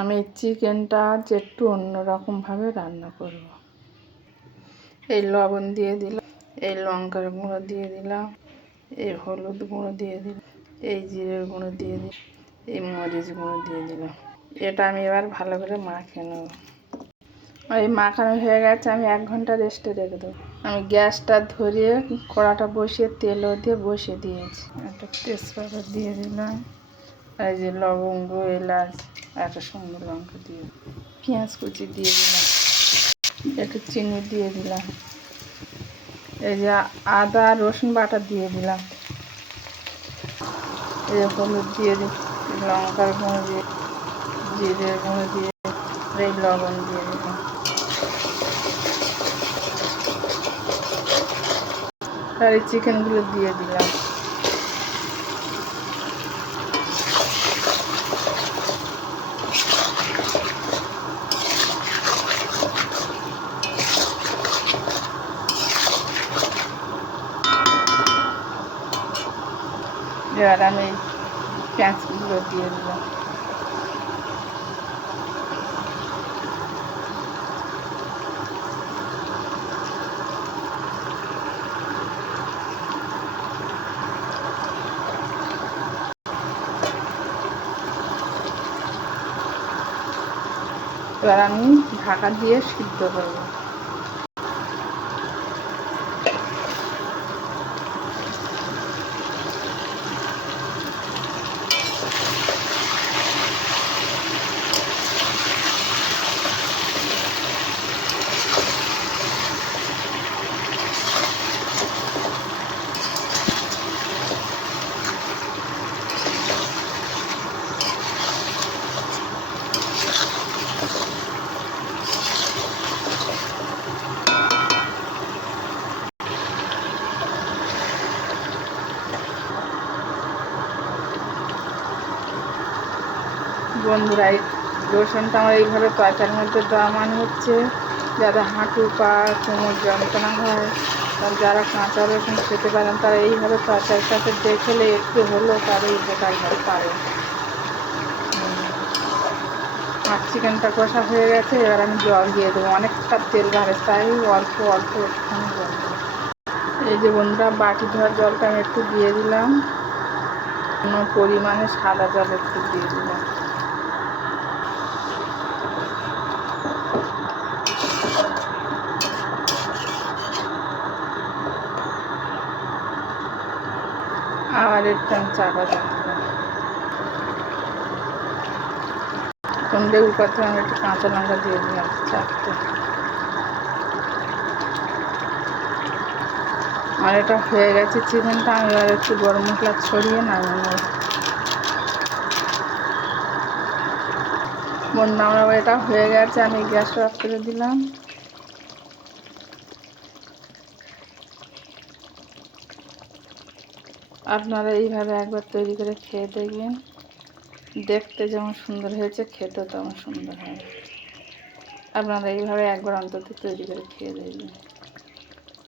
আমি চিকেনটা আজ একটু অন্যরকমভাবে রান্না করব। এই লবণ দিয়ে দিলাম, এই লঙ্কার গুঁড়ো দিয়ে দিলাম, এই হলুদ গুঁড়ো দিয়ে দিলাম, এই জিরের গুঁড়ো দিয়ে দিলাম, এই মরিচ গুঁড়ো দিয়ে দিলাম। এটা আমি এবার ভালো করে মাখিয়ে নেব। এই মাখানো হয়ে গেছে, আমি এক ঘণ্টা রেস্টে রেখে দেবো। আমি গ্যাসটা ধরিয়ে কড়াটা বসিয়ে তেলও দিয়ে বসিয়ে দিয়েছি। একটা তেজপাতা দিয়ে দিলাম, এই যে লবঙ্গ, এলাচ একটা সুন্দর লঙ্কা দিয়ে, পেঁয়াজ কুচি দিয়ে দিলাম, একটু চিনি দিয়ে দিলাম, এই যে আদা, রসুন বাটা দিয়ে দিলাম, এই যে হলুদ দিয়ে দিই লঙ্কার গুঁড়ো দিয়ে জিরের গুঁড়ো দিয়ে এই লবণ দিয়ে দিলাম। আর এই চিকেনগুলো দিয়ে দিলাম। এবার আমি পেঁয়াজগুলো দিয়ে দিলাম এবার আমি ঢাকা দিয়ে সিদ্ধ করব। বন্ধুরা, এই রসুনটা আমার এইভাবে তরকারির মধ্যে দেওয়া মানে হচ্ছে। যারা হাঁটু, পা, কোমর যন্ত্রণা হয়, আর যারা কাঁচা রসুন খেতে পারেন তারা এইভাবে তরকারির সাথে দেখলে একটু হলেও তারা উপকার হয়, পারে। আর চিকেনটা কষা হয়ে গেছে, এবার আমি জল দিয়ে দেবো। অনেকটা তেল বাড়ে, তাই অল্প অল্প একটুখানি জল এই যে বন্ধুরা, বাটি ধোয়ার জলটা আমি একটু দিয়ে দিলাম। কোনো পরিমাণে সাদা জল একটু দিয়ে দিলাম। আবার একটু চাপা দিয়ে দিলাম কমলে আমি একটু কাঁচা লঙ্কা দিয়ে দিলাম, চারটে। আর এটা হয়ে গেছে চিকেনটা, আমি এবার একটু গরম মশলা ছড়িয়ে নামিয়ে বন্ধু, আমরা এটা হয়ে গেছে, আমি গ্যাসটা অফ করে দিলাম। আপনারা এইভাবে একবার তৈরি করে খেয়ে দেখবেন। দেখতে যেমন সুন্দর হয়েছে, খেতেও তেমন সুন্দর হয়। আপনারা এইভাবে একবার অন্তত তৈরি করে খেয়ে দেখবেন।